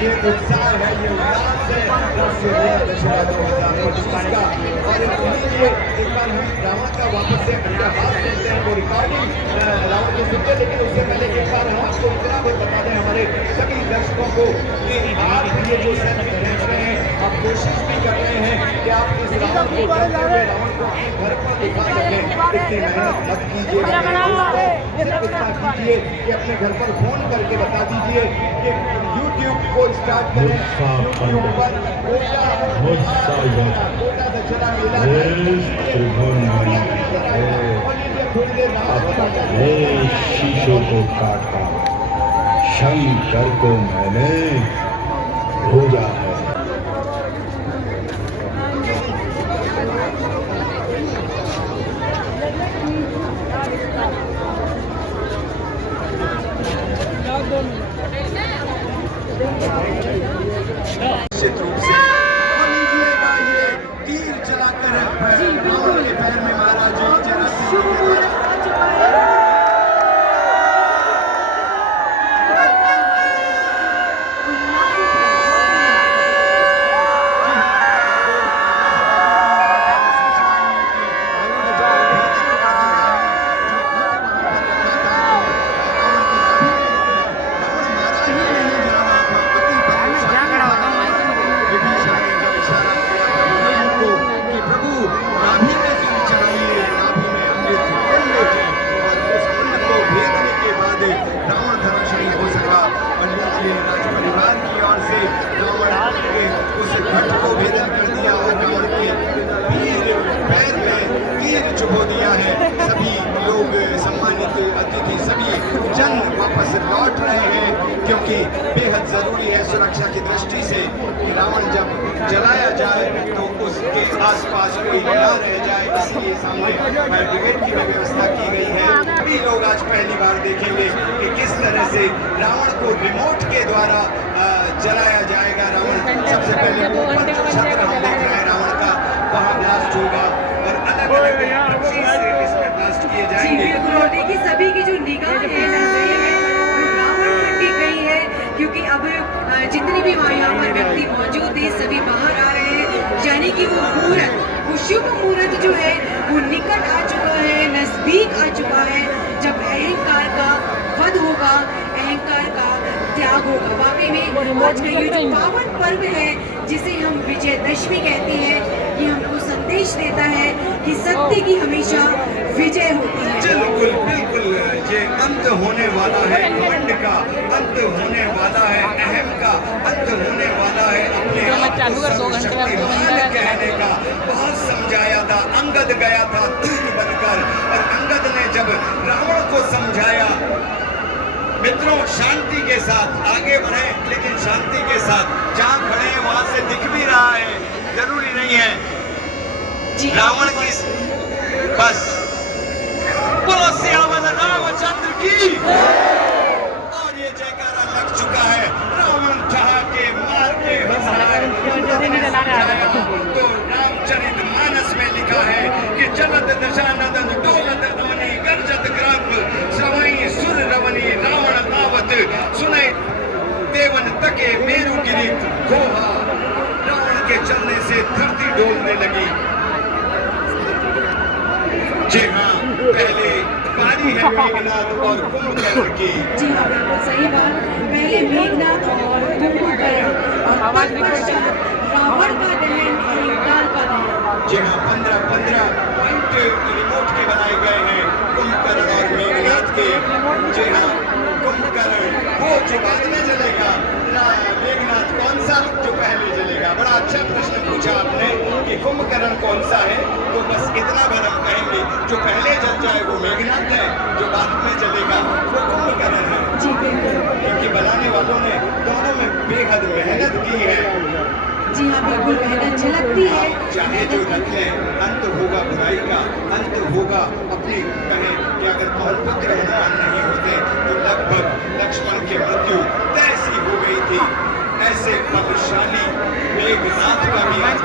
ये उत्साह है, ये उल्लास है राष्ट्रीय दशहरा 2025 का। और लीजिए एक बार हम रावण का वापस से आवाज सुनते हैं, वो रिकॉर्डिंग रावण की सुनते, लेकिन उससे पहले एक बार हम आपको इतना भी बता दें हमारे सभी दर्शकों को कि आप ये जो सेल्फी खींच रहे हैं, आप कोशिश भी कर रहे हैं कि आप इस रावण को जलते हुए रावण को अपने घर पर दिखा सकें। इतनी मेहनत मत कीजिए, सिर्फ इतना कीजिए कि अपने घर पर फोन करके बता दीजिए कि यूट्यूब को स्टार्ट करें, यूट्यूब पर कोटा दशहरा मेला शीशों को काटा, शंकर को मैंने भूजा है। निश्चित रूप से लीजिएगा ये तीर चलाकर रावण के पैर में मारा जो क्योंकि बेहद जरूरी है सुरक्षा की दृष्टि से कि रावण जब जलाया जाए तो उसके आसपास कोई न रह जाए, इसलिए सामने फायर ब्रिगेड की भी व्यवस्था की गई है। सभी लोग आज पहली बार देखेंगे कि किस तरह से रावण को रिमोट के द्वारा जलाया जाएगा। रावण सबसे पहले ऊपर जो छत्र हम देख रहे हैं रावण का, वहाँ ब्लास्ट होगा और अलग अलग चीज से इसमें ब्लास्ट किए जाएंगे। देखिए सभी की जो निगाह क्योंकि अब जितने भी वहाँ यहाँ पर व्यक्ति मौजूद हैं सभी बाहर आ रहे हैं, यानी कि वो मुहूर्त, वो शुभ मुहूर्त जो है वो निकट आ चुका है, नजदीक आ चुका है, जब अहंकार का वध होगा, अहंकार का त्याग होगा। वाकई में आज का ये जो पावन पर्व है जिसे हम विजयदशमी कहते हैं, ये हमको संदेश देता है कि सत्य की हमेशा विजय होती है। बिल्कुल बिल्कुल, ये अंत होने वाला है घमंड का, अंत होने वाला है अहम का, अंत होने वाला है अपने आप को शक्तिमान कहने का। बहुत समझाया था, अंगद गया था दूत बनकर, और अंगद ने जब रावण को समझाया, मित्रों शांति के साथ आगे बढ़े, लेकिन शांति के साथ जहाँ खड़े हैं वहां से दिख भी रहा है, जरूरी नहीं है रावण की बस बोलो सियावर रामचंद्र की। और ये जयकारा लग चुका है, रावण चाह के मार के तो रामचरित मानस में लिखा है कि चलत दशानंदन डोलत रमणी गर्जत ग्रंथ सवई सुर रवनी रावण आवत सुनई देवन तके मेरु गिरी गोहा। रावण के चलने से धरती डोलने लगी। जी हाँ, पहले पारी है मेघनाथ और कुंभकर्ण की। जी हाँ, बिल्कुल सही बात। पहले मेघनाथ और कुंभकर्ण और तत्पश्चात रावण का दहन, अहंकार का दहन। जी हाँ, 15 पॉइंट रिमोट के बनाए गए हैं कुंभकर्ण और मेघनाथ के। जी हाँ, कुंभकर्ण वो जो बाद में जलेगा, मेघनाथ कौन सा जो पहले जलेगा। बड़ा अच्छा प्रश्न पूछा आपने कि कुंभकर्ण कौन सा है, तो बस इतना भर हम कहेंगे जो पहले जल जाए वो मेघनाथ है, जो बाद में जलेगा वो कुंभकर्ण है। जी बिल्कुल, क्योंकि बनाने वालों ने दोनों में बेहद मेहनत की है। जी हाँ बिल्कुल, मेहनत झलकती है। चाहे जो रखें, अंत होगा बुराई का, अंत होगा अपनी कहें कि अगर पौत्र हनुमान नहीं होते तो लगभग लक्ष्मण की मृत्यु तय सी हो गई थी। ऐसे बलशाली मेघनाथ का भी अंत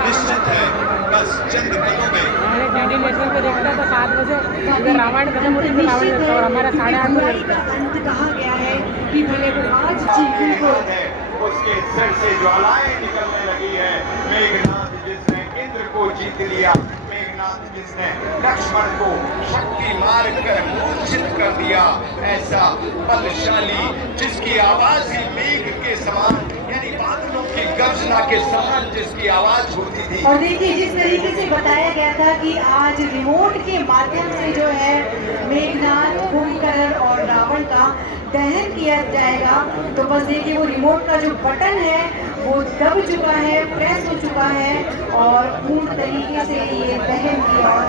निश्चित है। बस चंद पलों में हमारे डीडी नेशनल पे देखा था तो 7 बजे इधर रामायण खत्म होती थी, रावण लगता और हमारा 8:30 बजे बुराई का अंत कहा गया है कि भले वो आज जी बिल्कुल है, उसके सिर से ज्वालाएं निकलने लगी है। मेघनाथ जिसने इंद्र को जीत लिया, मेघनाथ जिसने लक्ष्मण को शक्ति मार कर मूर्छित कर दिया, ऐसा बलशाली जिसकी आवाज ही मेघ के समान यानी बादलों की गर्जना के समान जिसकी आवाज होती थी। और देखिए जिस तरीके से बताया गया था कि आज रिमोट के माध्यम से जो है मेघनाथ, कुंभकर्ण और रावण का दहन किया जाएगा, तो बस देखिए वो रिमोट का जो बटन है वो दब चुका है, प्रेस हो चुका है और पूर्ण तरीके से ये दहन की और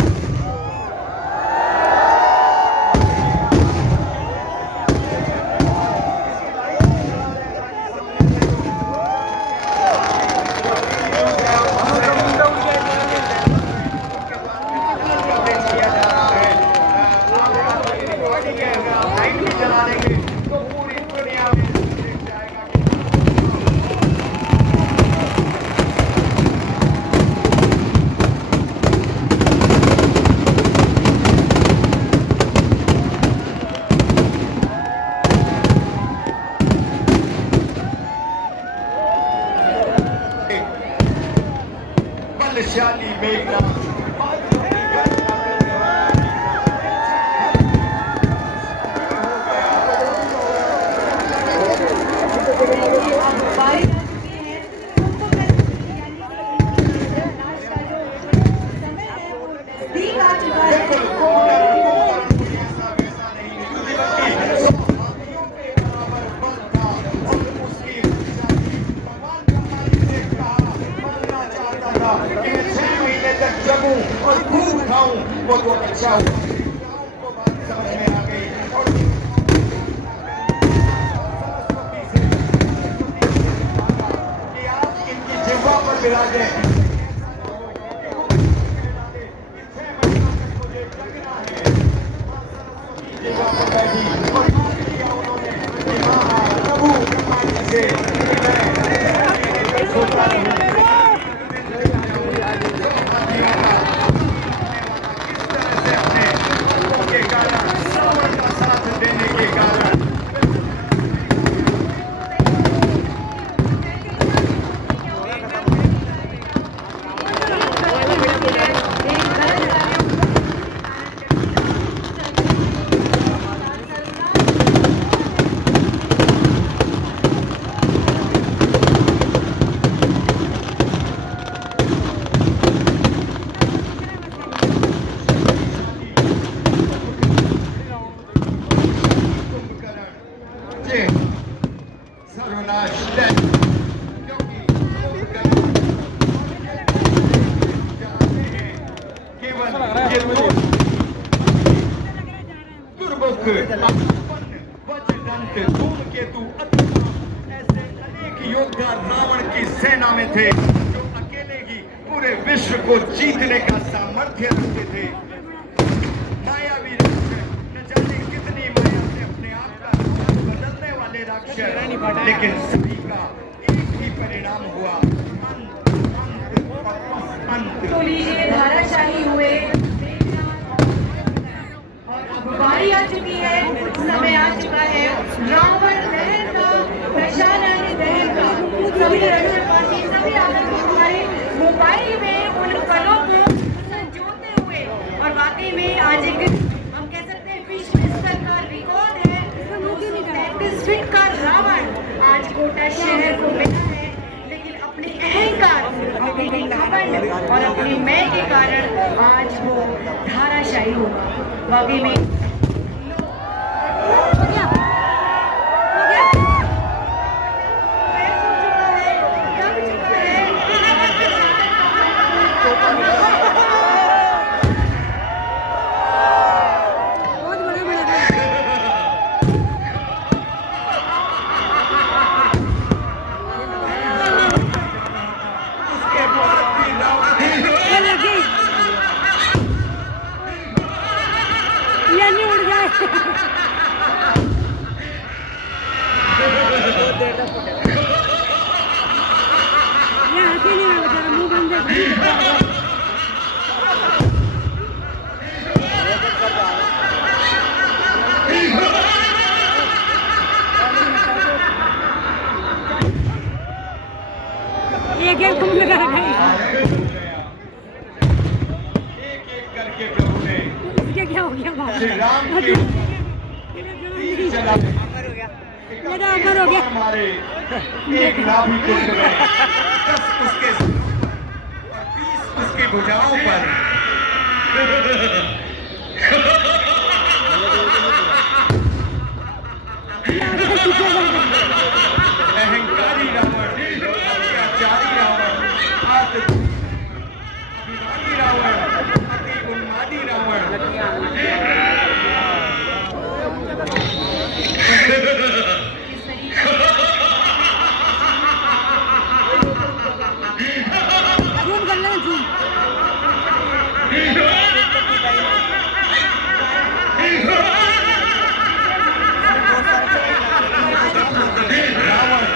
बलशाली मेघनाथ बारिश आ चुकी है। कुंभकर्ण यानी कि नाश का जो समय है वो नजदीक आ चुका है। और खूब खाऊं वो तो अच्छा हुआ। को बात समझ में आ गई और कि आप इनकी जिह्वा पर विराजे। जिह्वा पर बैठी और बात किया उन्होंने कि हाँ प्रभु कृपा से सोता रहूं। योद्धा रावण की सेना में थे जो अकेले ही पूरे विश्व को जीतने का सामर्थ्य रखते थे। मायावी राक्षस, न जाने कितनी माया से अपने आप का रूप बदलने वाले राक्षस, लेकिन सभी का एक ही परिणाम हुआ, अंत। तो लीजिए धाराशाही हुए और अब बारी आ चुकी है, समय आ चुका है रावण दहन का, प्रशासन दहन का। सभी रक्षकवासी, सभी आदमी हमारे मोबाइल में उन पलों को संजोते हुए, और वाकई में आज एक हम कह सकते हैं विश्व स्तर का रिकॉर्ड है। 235 फीट का रावण आज कोटा शहर को मिला है, लेकिन अपने अहंकार, अपनी घमंड और अपनी मैं के कारण आज वो धाराशाही होगा। वाकई में यांनी के प्रभु ने इसके क्या हो गया बाबा? श्री राम के तीर चलाए, मेरा अमर हो गया। मारे एक नाभि कुंड में, 10 उसके और 20 उसकी भुजाओं पर। अहंकारी रावण, अत्याचारी रावण, अभिमानी रावण, अति उन्मादी रावण। जूम कर लेना, जूम।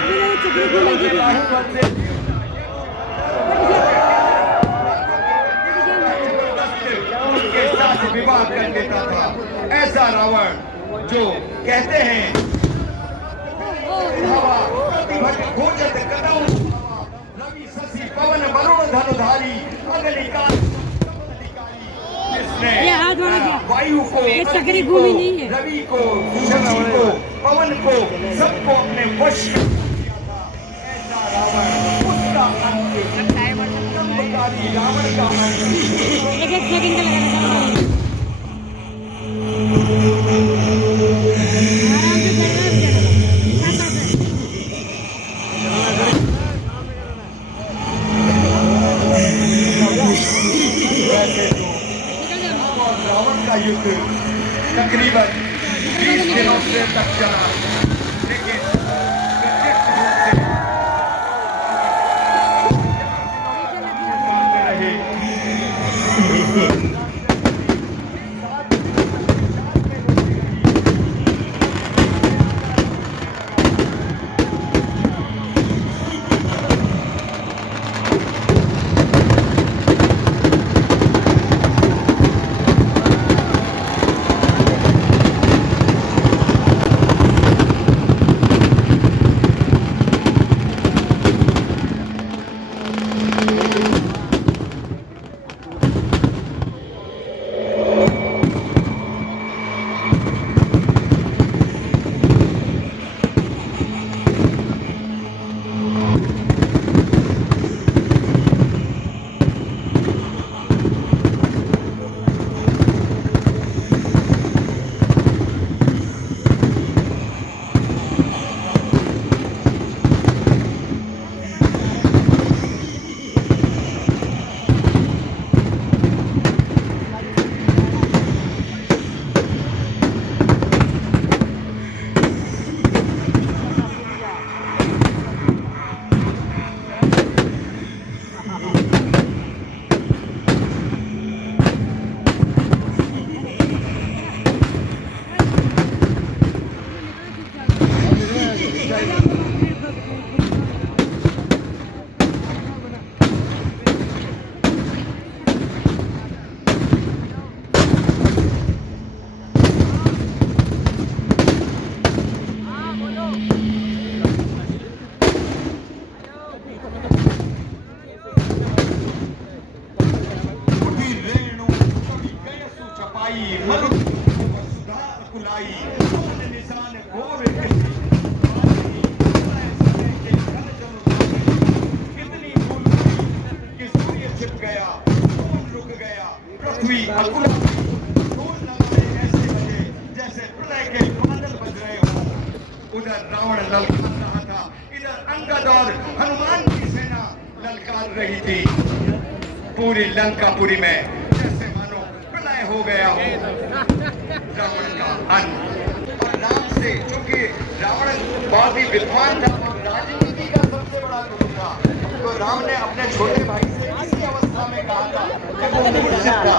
मेरी चक्री घूमेगी भी। उनके साथ विवाह कर देता था। ऐसा रावण जो कहते हैं हवा प्रतिभट घोचत कदम, रवि शशि पवन वरुण धनुधारी, अग्निकाल जिसने ये हाथ जोड़ा क्या? वायु को, ये चक्री अग्नि को, घूमी नहीं है। रवि को, शशि को, पवन को, सबको अपने वश में किया था। ऐसा रावण, उसका अंत ब्रह्मकारी रावण का अंत। एक सेकंड का लगाना चाहूँगा। आराम से चलना है, राम और रावण का युद्ध तकरीबन 20 दिनों से तक चला, लेकिन प्रत्यक्ष रूप से रहे। उधर रावण ललकार रहा था, इधर अंगद और हनुमान की सेना ललकार रही थी। पूरी लंकापुरी में जैसे मानो प्रलय हो गया हो। रावण का अंत। और राम से, क्योंकि रावण बहुत ही विद्वान था, राजनीति का सबसे बड़ा गुरु था, तो राम ने अपने छोटे भाई से इसी अवस्था में कहा था कि वो मूर्छित था,